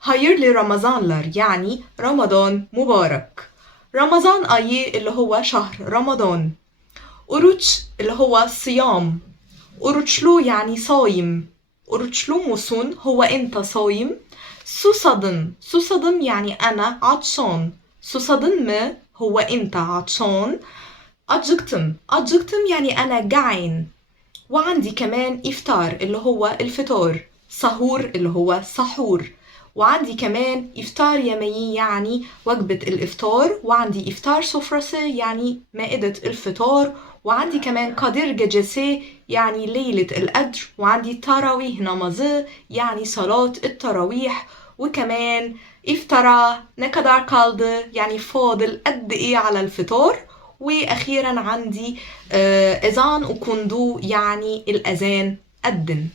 hayırlı Ramazanlar yani Ramazan mübarek. Ramazan ayı اللي هو شهر رمضان. oruç اللي هو صيام. oruçlu yani صايم. oruçlu musun? هو أنت صايم. susadın. susadım yani أنا عطشان. susadın mı? هو أنت عطشان. acıktım. acıktım يعني أنا جعان. وعندي كمان إفطار اللي هو الفطار. سحور اللي هو سحور. وعندي كمان إفطار يومي يعني وجبة الإفطار. وعندي إفطار سفرة يعني مائدة الفطار. وعندي كمان قدر gecesi يعني ليلة القدر. وعندي تراويح namazı يعني صلاة التراويح. وكمان إفطار ne kadar kaldı يعني فاضل قد إيه على الفطار. وأخيرا عندي أذان وكندو يعني الأذان أذن.